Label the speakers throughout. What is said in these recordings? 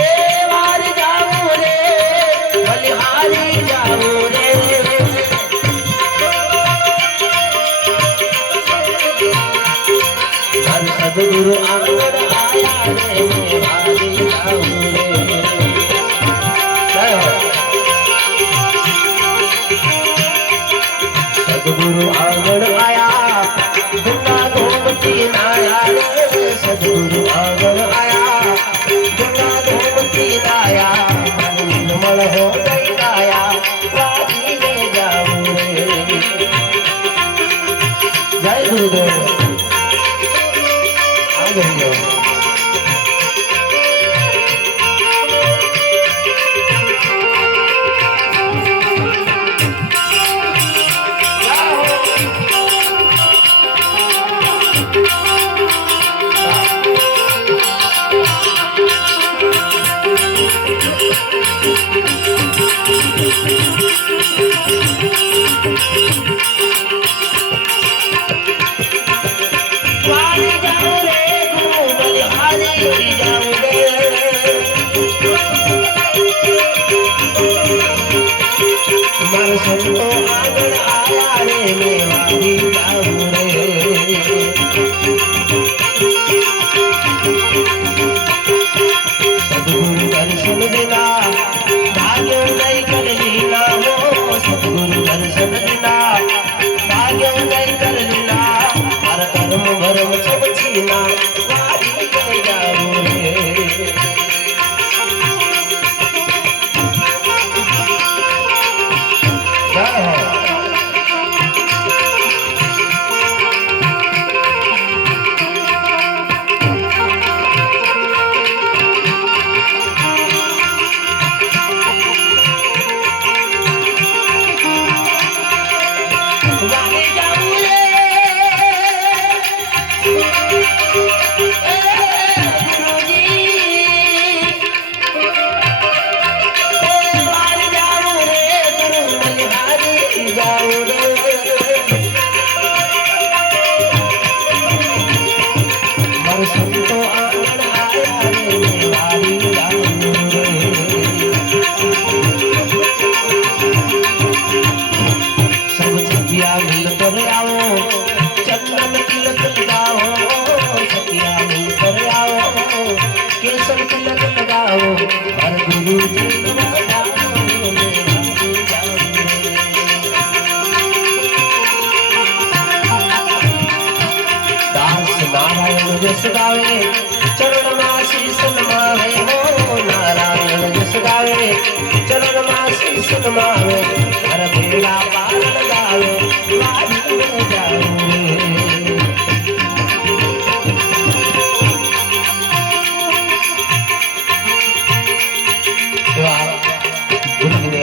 Speaker 1: એ વાર જાવું રે બલિહારી જાવું રે સદગુરુ આંગણ આયા રે હારી આવું રે જય ગુરુદેવ આગળ જાઓ વાળી જાવું રે સંતો આગળ આયા રે મેં વાળી જાવું રે દર્શન વિના ભાગ્ય કર લીલા ಬಿಡಲಾರ ગાવે ચરણમાં શીશ નમાવે હો નારાયણ જસ ગાવે ચરણમાં શીશ નમાવે હર બેડા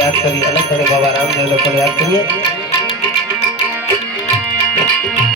Speaker 1: યાદ કરીએ. અને બાબા રામદેવ લોકોને યાદ કરીએ.